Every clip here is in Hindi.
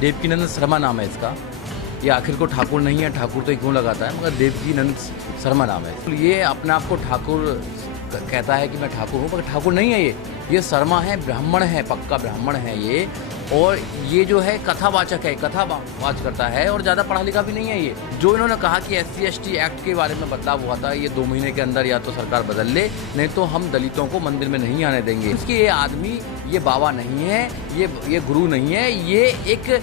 देवकीनंदन शर्मा नाम है इसका। ये आखिर को ठाकुर नहीं है, ठाकुर तो क्यों लगाता है, मगर देवकीनंदन शर्मा नाम है। ये अपने आप को ठाकुर कहता है कि मैं ठाकुर हूँ, मगर ठाकुर नहीं है ये शर्मा है, ब्राह्मण है, पक्का ब्राह्मण है ये। और ये जो है कथावाचक है, कथावाच करता है और ज़्यादा पढ़ा लिखा भी नहीं है ये। जो इन्होंने कहा कि SC/ST एक्ट के बारे में बदलाव हुआ था, ये 2 महीने के अंदर या तो सरकार बदल ले, नहीं तो हम दलितों को मंदिर में नहीं आने देंगे। इसकी ये आदमी ये बाबा नहीं है, ये गुरु नहीं है, ये एक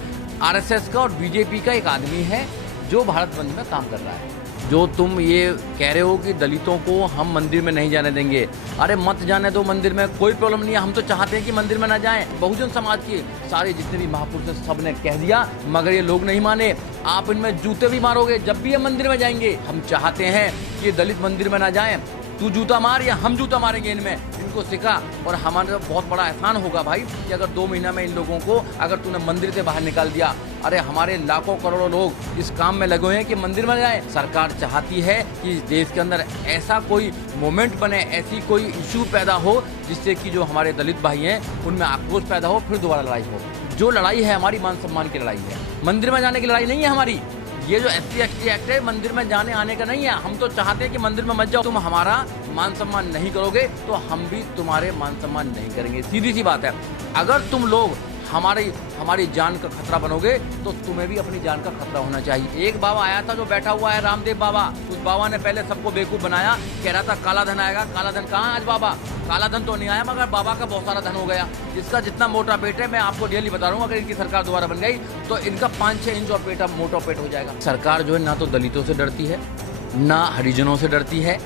RSS का और BJP का एक आदमी है जो भारत बंद में काम कर रहा है। जो तुम ये कह रहे हो कि दलितों को हम मंदिर में नहीं जाने देंगे, अरे मत जाने दो मंदिर में, कोई प्रॉब्लम नहीं है। हम तो चाहते हैं कि मंदिर में ना जाएं। बहुजन समाज के सारे जितने भी महापुरुष हैं सब ने कह दिया, मगर ये लोग नहीं माने। आप इनमें जूते भी मारोगे जब भी ये मंदिर में जाएंगे। हम चाहते हैं कि दलित मंदिर में ना जाएं। तू जूता मार या हम जूता मारेंगे इनमें, इनको सिखा। और हमारा बहुत बड़ा एहसान होगा भाई कि अगर 2 महीना में इन लोगों को अगर तूने मंदिर से बाहर निकाल दिया। अरे हमारे लाखों करोड़ों लोग इस काम में लगे हुए हैं कि मंदिर में जाएं। सरकार चाहती है कि देश के अंदर ऐसा कोई मोमेंट बने, ऐसी कोई इशू पैदा हो जिससे कि जो हमारे दलित भाई हैं उनमें आक्रोश पैदा हो, फिर दोबारा लड़ाई हो। जो लड़ाई है हमारी मान सम्मान की लड़ाई है, मंदिर में जाने की लड़ाई नहीं है हमारी। ये जो SC/ST एक्ट है मंदिर में जाने आने का नहीं है। हम तो चाहते हैं कि मंदिर में मत जाओ। तुम हमारा मान सम्मान नहीं करोगे तो हम भी तुम्हारे मान सम्मान नहीं करेंगे। सीधी सी बात है। अगर तुम लोग हमारी जान का खतरा बनोगे तो तुम्हें भी अपनी जान का खतरा होना चाहिए। एक बाबा आया था जो बैठा हुआ है, रामदेव बाबा। उस बाबा ने पहले सबको बेवकूफ़ बनाया, कह रहा था काला धन आएगा। काला धन कहाँ आज बाबा? काला धन तो नहीं आया, मगर बाबा का बहुत सारा धन हो गया। इसका जितना मोटा पेट है, मैं आपको रियली बता रहा हूँ, अगर इनकी सरकार दोबारा बन गई तो इनका 5-6 इंच और पेट मोटा पेट हो जाएगा। सरकार जो है ना तो दलितों से डरती है, ना हरिजनों से डरती है,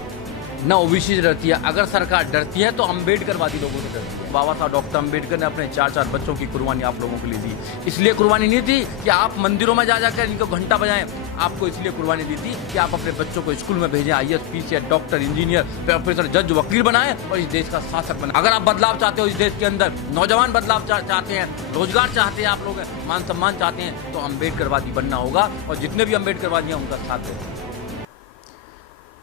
ना OBC से डरती है। अगर सरकार डरती है तो अम्बेडकरवादी लोगों से डरती है। बाबा साहब डॉक्टर अम्बेडकर ने अपने 4-4 बच्चों की कुर्बानी आप लोगों के लिए दी। इसलिए कुर्बानी नहीं थी कि आप मंदिरों में जा जाकर इनको घंटा बजाएं। आपको इसलिए कुर्बानी दी थी कि आप अपने बच्चों को स्कूल में भेजें, IAS, PCS, doctor, engineer, professor, जज, वकील बनाएं और इस देश का शासक बनाएं। अगर आप बदलाव चाहते हो इस देश के अंदर, नौजवान बदलाव चाहते हैं, रोजगार चाहते हैं, आप लोग मान सम्मान चाहते हैं, तो अम्बेडकरवादी बनना होगा। और जितने भी अम्बेडकरवादी हैं उनका साथ दें।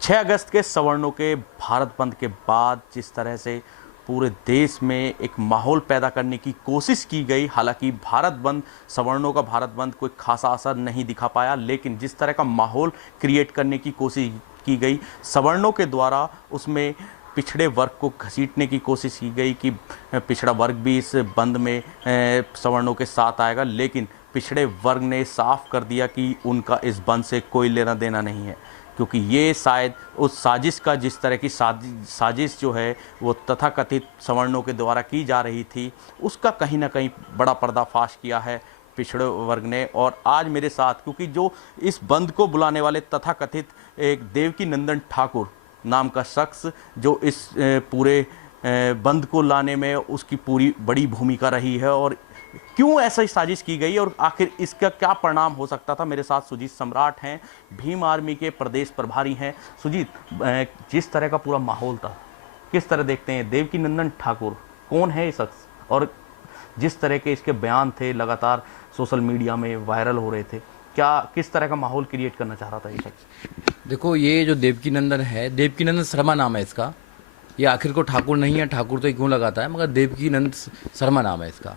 6 अगस्त के सवर्णों के भारत बंद के बाद जिस तरह से पूरे देश में एक माहौल पैदा करने की कोशिश की गई, हालांकि भारत बंद, सवर्णों का भारत बंद कोई खासा असर नहीं दिखा पाया, लेकिन जिस तरह का माहौल क्रिएट करने की कोशिश की गई सवर्णों के द्वारा, उसमें पिछड़े वर्ग को घसीटने की कोशिश की गई कि पिछड़ा वर्ग भी इस बंद में सवर्णों के साथ आएगा। लेकिन पिछड़े वर्ग ने साफ कर दिया कि उनका इस बंद से कोई लेना देना नहीं है, क्योंकि ये शायद उस साजिश का, जिस तरह की साजिश जो है वो तथाकथित सवर्णों के द्वारा की जा रही थी, उसका कहीं ना कहीं बड़ा पर्दाफाश किया है पिछड़े वर्ग ने। और आज मेरे साथ, क्योंकि जो इस बंद को बुलाने वाले तथाकथित एक देवकीनंदन ठाकुर नाम का शख्स, जो इस पूरे बंद को लाने में उसकी पूरी बड़ी भूमिका रही है और क्यों ऐसा ही साजिश की गई और आखिर इसका क्या परिणाम हो सकता था, मेरे साथ सुजीत सम्राट हैं, भीम आर्मी के प्रदेश प्रभारी हैं। सुजीत, जिस तरह का पूरा माहौल था, किस तरह देखते हैं देवकीनंदन ठाकुर कौन है ये शख्स, और जिस तरह के इसके बयान थे लगातार सोशल मीडिया में वायरल हो रहे थे, क्या किस तरह का माहौल क्रिएट करना चाह रहा था ये शख्स? देखो, ये जो देवकीनंदन है, देवकीनंदन शर्मा नाम है इसका। ये आखिर को ठाकुर नहीं है, ठाकुर तो क्यों लगाता है, मगर देवकीनंदन शर्मा नाम है इसका।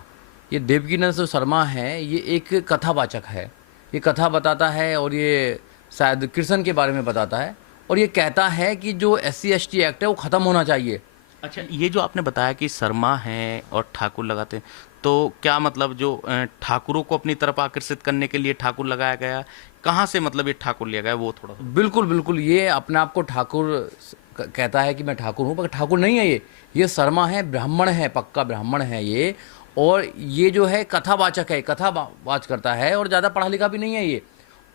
ये देवकीनंदन शर्मा है, ये एक कथावाचक है। ये कथा बताता है और ये शायद कृष्ण के बारे में बताता है और ये कहता है कि जो SC/ST एक्ट है वो ख़त्म होना चाहिए। अच्छा, ये जो आपने बताया कि शर्मा हैं और ठाकुर लगाते हैं, तो क्या मतलब जो ठाकुरों को अपनी तरफ आकर्षित करने के लिए ठाकुर लगाया गया, कहाँ से मतलब ये ठाकुर लिया गया, वो थोड़ा? बिल्कुल बिल्कुल, ये अपने आप को ठाकुर कहता है कि मैं ठाकुर हूँ, पर ठाकुर नहीं है ये शर्मा है, ब्राह्मण है, पक्का ब्राह्मण है ये। और ये जो है कथावाचक है, कथावाच करता है और ज़्यादा पढ़ा लिखा भी नहीं है ये।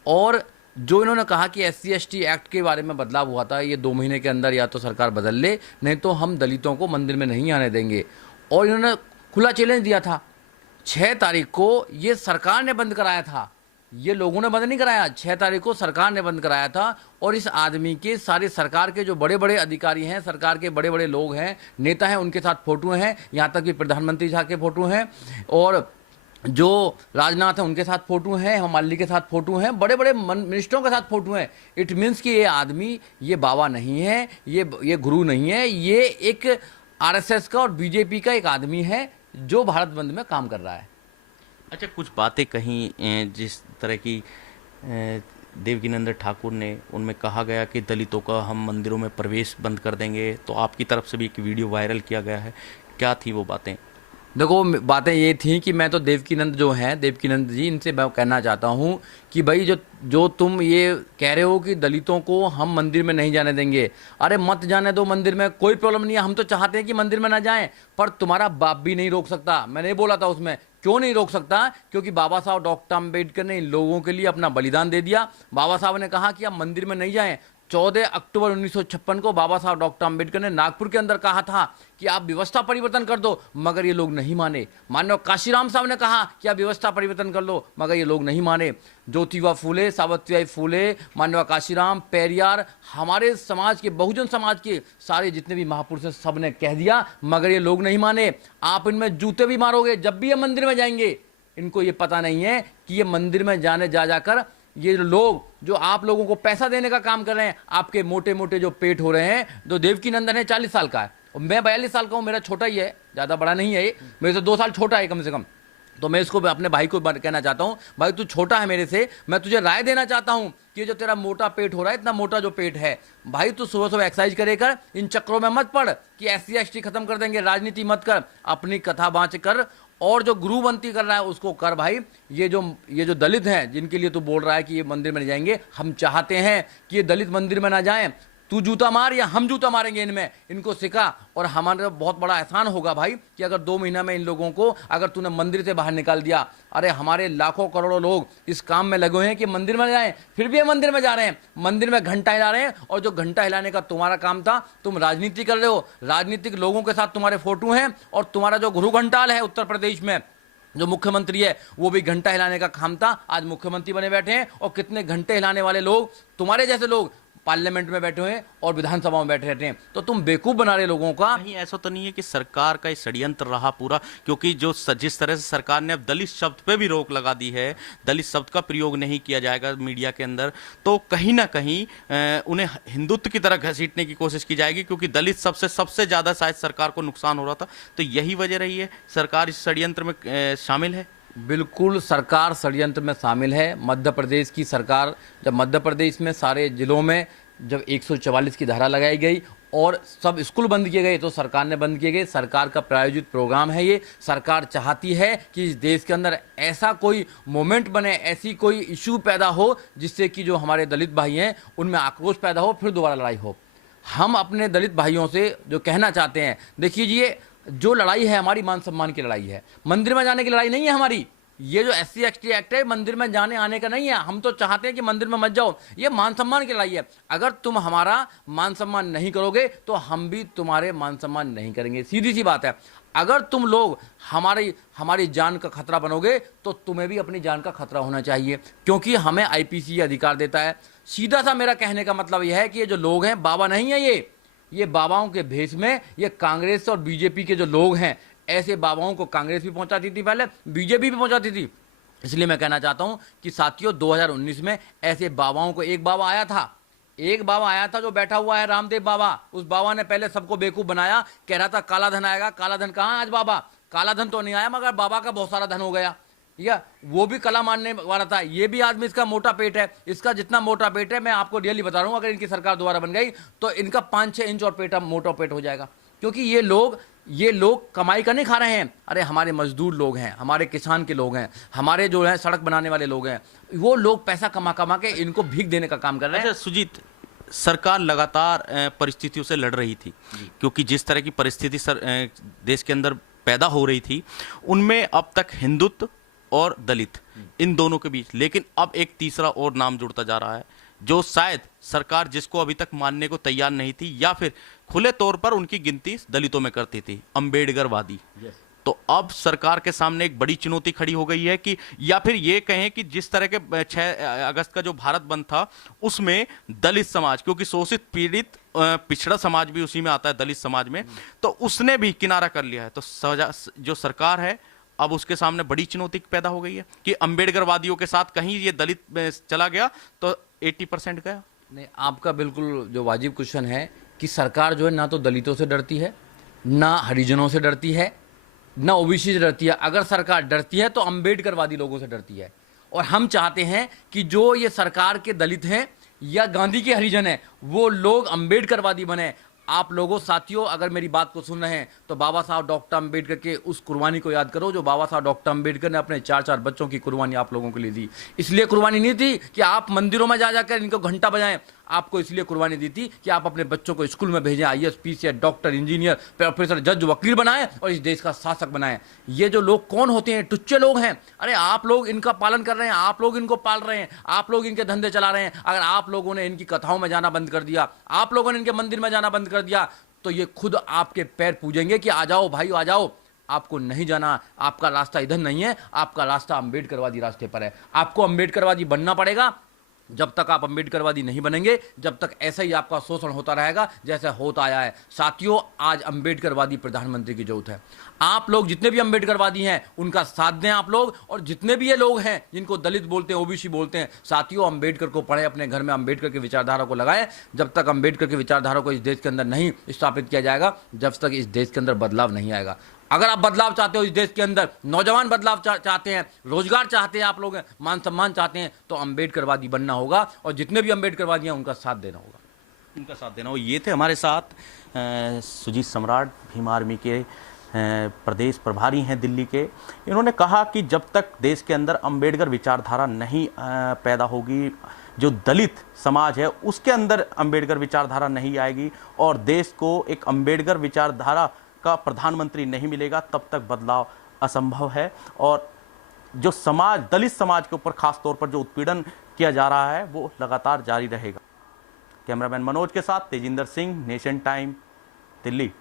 और जो इन्होंने कहा कि SC/ST एक्ट के बारे में बदलाव हुआ था, ये 2 महीने के अंदर या तो सरकार बदल ले, नहीं तो हम दलितों को मंदिर में नहीं आने देंगे। और इन्होंने खुला चैलेंज दिया था। 6 तारीख को ये सरकार ने बंद कराया था, ये लोगों ने बंद नहीं कराया। 6 तारीख को सरकार ने बंद कराया था। और इस आदमी के सारे सरकार के जो बड़े बड़े अधिकारी हैं, सरकार के बड़े बड़े लोग हैं, नेता हैं, उनके साथ फोटो हैं, यहाँ तक कि प्रधानमंत्री साहब के फोटो हैं, और जो राजनाथ हैं उनके साथ फोटो हैं, माल्ली के साथ फोटो हैं, बड़े बड़े मिनिस्टरों के साथ फोटो हैं। इट मीन्स कि ये आदमी ये बाबा नहीं है, ये गुरु नहीं है, ये एक RSS का और BJP का एक आदमी है जो भारत बंद में काम कर रहा है। अच्छा, कुछ बातें कहीं जिस तरह की देवकीनंदन ठाकुर ने, उनमें कहा गया कि दलितों का हम मंदिरों में प्रवेश बंद कर देंगे, तो आपकी तरफ से भी एक वीडियो वायरल किया गया है, क्या थी वो बातें? देखो बातें ये थी कि मैं तो देवकीनंद जो हैं देवकीनंद जी, इनसे मैं कहना चाहता हूँ कि भाई जो जो तुम ये कह रहे हो कि दलितों को हम मंदिर में नहीं जाने देंगे, अरे मत जाने दो मंदिर में, कोई प्रॉब्लम नहीं है, हम तो चाहते हैं कि मंदिर में ना जाएं, पर तुम्हारा बाप भी नहीं रोक सकता। मैंने बोला था उसमें, क्यों नहीं रोक सकता? क्योंकि बाबा साहब डॉक्टर अम्बेडकर ने इन लोगों के लिए अपना बलिदान दे दिया। बाबा साहब ने कहा कि आप मंदिर में नहीं जाएं। 14 अक्टूबर 1956 को बाबा साहब डॉक्टर अंबेडकर ने नागपुर के अंदर कहा था कि आप व्यवस्था परिवर्तन कर दो, मगर ये लोग नहीं माने। मानव काशीराम साहब ने कहा कि आप व्यवस्था परिवर्तन कर लो, मगर ये लोग नहीं माने। ज्योतिबा फूले, सावित्रीबाई फूले, मानव काशीराम, पेरियार, हमारे समाज के, बहुजन समाज के सारे जितने भी महापुरुष हैं, सब ने कह दिया, मगर ये लोग नहीं माने। आप इनमें जूते भी मारोगे जब भी ये मंदिर में जाएंगे। इनको ये पता नहीं है कि ये मंदिर में जाने जा जाकर ये लोग जो आप लोगों को पैसा देने का काम कर रहे हैं, आपके मोटे मोटे जो पेट हो रहे हैं। जो देवकीनंदन है 40 साल का है और मैं 42 साल का हूँ, मेरा छोटा ही है, ज़्यादा बड़ा नहीं है ये, मेरे से 2 साल छोटा है कम से कम। तो मैं इसको अपने भाई को कहना चाहता हूँ, भाई तू छोटा है मेरे से, मैं तुझे राय देना चाहता हूँ कि जो तेरा मोटा पेट हो रहा है, इतना मोटा जो पेट है, भाई तू सुबह सुबह एक्सरसाइज करे कर, इन चक्रों में मत पड़ कि SC ST खत्म कर देंगे, राजनीति मत कर, अपनी कथा बाँच कर और जो गुरुबंती कर रहा है उसको कर भाई। ये जो दलित हैं जिनके लिए तू बोल रहा है कि ये मंदिर में नहीं जाएंगे, हम चाहते हैं कि ये दलित मंदिर में ना जाएं। तू जूता मार या हम जूता मारेंगे इनमें, इनको सिखा। और हमारा बहुत बड़ा एहसान होगा भाई कि अगर 2 महीना में इन लोगों को अगर तूने मंदिर से बाहर निकाल दिया। अरे हमारे लाखों करोड़ों लोग इस काम में लगे हुए हैं कि मंदिर में जाएं, फिर भी ये मंदिर में जा रहे हैं, मंदिर में घंटा हिला रहे हैं। और जो घंटा हिलाने का तुम्हारा काम था, तुम राजनीति कर रहे हो, राजनीतिक लोगों के साथ तुम्हारे फोटो हैं। और तुम्हारा जो गुरु घंटाल है उत्तर प्रदेश में, जो मुख्यमंत्री है, वो भी घंटा हिलाने का काम था, आज मुख्यमंत्री बने बैठे हैं। और कितने घंटे हिलाने वाले लोग, तुम्हारे जैसे लोग पार्लियामेंट में बैठे हुए हैं और विधानसभा में बैठे रहते हैं। तो तुम बेवकूफ बना रहे लोगों का। कहीं ऐसा तो नहीं है कि सरकार का ये षड्यंत्र रहा पूरा? क्योंकि जिस तरह से सरकार ने अब दलित शब्द पे भी रोक लगा दी है, दलित शब्द का प्रयोग नहीं किया जाएगा मीडिया के अंदर, तो कहीं ना कहीं उन्हें हिंदुत्व की तरह घसीटने की कोशिश की जाएगी, क्योंकि दलित सबसे ज्यादा शायद सरकार को नुकसान हो रहा था। तो यही वजह रही है सरकार इस षड्यंत्र में शामिल है। बिल्कुल सरकार षड्यंत्र में शामिल है। मध्य प्रदेश की सरकार, जब मध्य प्रदेश में सारे जिलों में जब 144 की धारा लगाई गई और सब स्कूल बंद किए गए, तो सरकार ने बंद किए गए। सरकार का प्रायोजित प्रोग्राम है ये। सरकार चाहती है कि इस देश के अंदर ऐसा कोई मोमेंट बने, ऐसी कोई इशू पैदा हो जिससे कि जो हमारे दलित भाई हैं उनमें आक्रोश पैदा हो, फिर दोबारा लड़ाई हो। हम अपने दलित भाइयों से जो कहना चाहते हैं, देखिए जो लड़ाई है हमारी मान सम्मान की लड़ाई है, मंदिर में जाने की लड़ाई नहीं है हमारी। ये जो SC ST एक्ट है मंदिर में जाने आने का नहीं है। हम तो चाहते हैं कि मंदिर में मत जाओ, ये मान सम्मान की लड़ाई है। अगर तुम हमारा मान सम्मान नहीं करोगे तो हम भी तुम्हारे मान सम्मान नहीं करेंगे, सीधी सी बात है। अगर तुम लोग हमारी जान का खतरा बनोगे तो तुम्हें भी अपनी जान का खतरा होना चाहिए, क्योंकि हमें IPC अधिकार देता है। सीधा सा मेरा कहने का मतलब यह है कि ये जो लोग हैं बाबा नहीं है, ये बाबाओं के भेष में, ये कांग्रेस और BJP के जो लोग हैं, ऐसे बाबाओं को कांग्रेस भी पहुंचाती थी, पहले BJP भी पहुंचाती थी। इसलिए मैं कहना चाहता हूं कि साथियों 2019 में ऐसे बाबाओं को, एक बाबा आया था जो बैठा हुआ है रामदेव बाबा। उस बाबा ने पहले सबको बेवकूफ बनाया, कह रहा था काला धन आएगा। काला धन कहाँ है आज बाबा? काला धन तो नहीं आया, मगर बाबा का बहुत सारा धन हो गया, या वो भी कला मानने वाला था। ये भी आदमी, इसका मोटा पेट है, इसका जितना मोटा पेट है, मैं आपको रियली बता रहा हूँ, अगर इनकी सरकार दोबारा बन गई तो इनका 5-6 इंच और पेट, मोटा पेट हो जाएगा। क्योंकि ये लोग कमाई का नहीं खा रहे हैं। अरे हमारे मजदूर लोग हैं, हमारे किसान के लोग हैं, हमारे जो है सड़क बनाने वाले लोग हैं, वो लोग पैसा कमा कमा के इनको भीख देने का काम कर रहे हैं। अच्छा सुजीत, सरकार लगातार परिस्थितियों से लड़ रही थी, क्योंकि जिस तरह की परिस्थिति देश के अंदर पैदा हो रही थी, उनमें अब तक हिंदुत्व और दलित, इन दोनों के बीच, लेकिन अब एक तीसरा और नाम जुड़ता जा रहा है, जो शायद सरकार जिसको अभी तक मानने को तैयार नहीं थी, या फिर खुले तौर पर उनकी गिनती दलितों में करती थी, अम्बेडकरवादी। तो अब सरकार के सामने एक बड़ी चुनौती खड़ी हो गई है कि, या फिर ये कहें कि जिस तरह के 6 अगस्त का जो भारत बंद था, उसमें दलित समाज, क्योंकि शोषित पीड़ित पिछड़ा समाज भी उसी में आता है, दलित समाज में, तो उसने भी किनारा कर लिया है। तो जो सरकार है, अब उसके सामने बड़ी चुनौती पैदा हो गई है कि अम्बेडकरवादियों के साथ कहीं ये दलित में चला गया तो 80% गया। नहीं, आपका बिल्कुल जो वाजिब क्वेश्चन है कि सरकार जो है ना तो दलितों से डरती है, ना हरिजनों से डरती है, ना ओबीसी से डरती है। अगर सरकार डरती है तो अंबेडकरवादी लोगों से डरती है। और हम चाहते हैं कि जो ये सरकार के दलित हैं या गांधी के हरिजन हैं, वो लोग अंबेडकरवादी बने। आप लोगों साथियों, अगर मेरी बात को सुन रहे हैं तो बाबा साहब डॉक्टर अंबेडकर के उस कुर्बानी को याद करो जो बाबा साहब डॉक्टर अंबेडकर ने अपने 4-4 बच्चों की कुर्बानी आप लोगों के लिए दी। इसलिए कुर्बानी नहीं थी कि आप मंदिरों में जा जाकर इनको घंटा बजाएं, आपको इसलिए कुर्बानी दी थी कि आप अपने बच्चों को स्कूल में भेजें, IAS, PCS, doctor, engineer, professor, जज, वकील बनाएं और इस देश का शासक बनाएं। ये जो लोग कौन होते हैं? टुच्चे लोग हैं। अरे आप लोग इनका पालन कर रहे हैं, आप लोग इनको पाल रहे हैं, आप लोग इनके धंधे चला रहे हैं। अगर आप लोगों ने इनकी कथाओं में जाना बंद कर दिया, आप लोगों ने इनके मंदिर में जाना बंद कर दिया, तो ये खुद आपके पैर पूजेंगे कि आ जाओ भाई, आ जाओ। आपको नहीं जाना, आपका रास्ता इधर नहीं है, आपका रास्ता अंबेडकरवादी रास्ते पर है। आपको अंबेडकरवादी बनना पड़ेगा। जब तक आप अंबेडकरवादी नहीं बनेंगे, जब तक ऐसा ही आपका शोषण होता रहेगा जैसे होता आया है। साथियों, आज अंबेडकरवादी प्रधानमंत्री की जरूरत है। आप लोग जितने भी अंबेडकरवादी हैं उनका साथ दें आप लोग, और जितने भी ये लोग हैं जिनको दलित बोलते हैं, ओबीसी बोलते हैं, साथियों अंबेडकर को पढ़ें, अपने घर में अंबेडकर की विचारधारा को लगाएं। जब तक अंबेडकर की विचारधारा को इस देश के अंदर नहीं स्थापित किया जाएगा, जब तक इस देश के अंदर बदलाव नहीं आएगा। अगर आप बदलाव चाहते हो इस देश के अंदर, नौजवान बदलाव चाहते हैं, रोजगार चाहते हैं, आप लोग मान सम्मान चाहते हैं, तो अंबेडकरवादी बनना होगा और जितने भी अंबेडकरवादी हैं उनका साथ देना होगा। उनका साथ देना हो। ये थे हमारे साथ सुजीत सम्राट, भीम आर्मी के प्रदेश प्रभारी हैं दिल्ली के। इन्होंने कहा कि जब तक देश के अंदर अंबेडकर विचारधारा नहीं पैदा होगी, जो दलित समाज है उसके अंदर अंबेडकर विचारधारा नहीं आएगी और देश को एक अंबेडकर विचारधारा का प्रधानमंत्री नहीं मिलेगा, तब तक बदलाव असंभव है। और जो समाज, दलित समाज के ऊपर खास तौर पर जो उत्पीड़न किया जा रहा है वो लगातार जारी रहेगा। कैमरामैन मनोज के साथ तेजिंदर सिंह, नेशन टाइम, दिल्ली।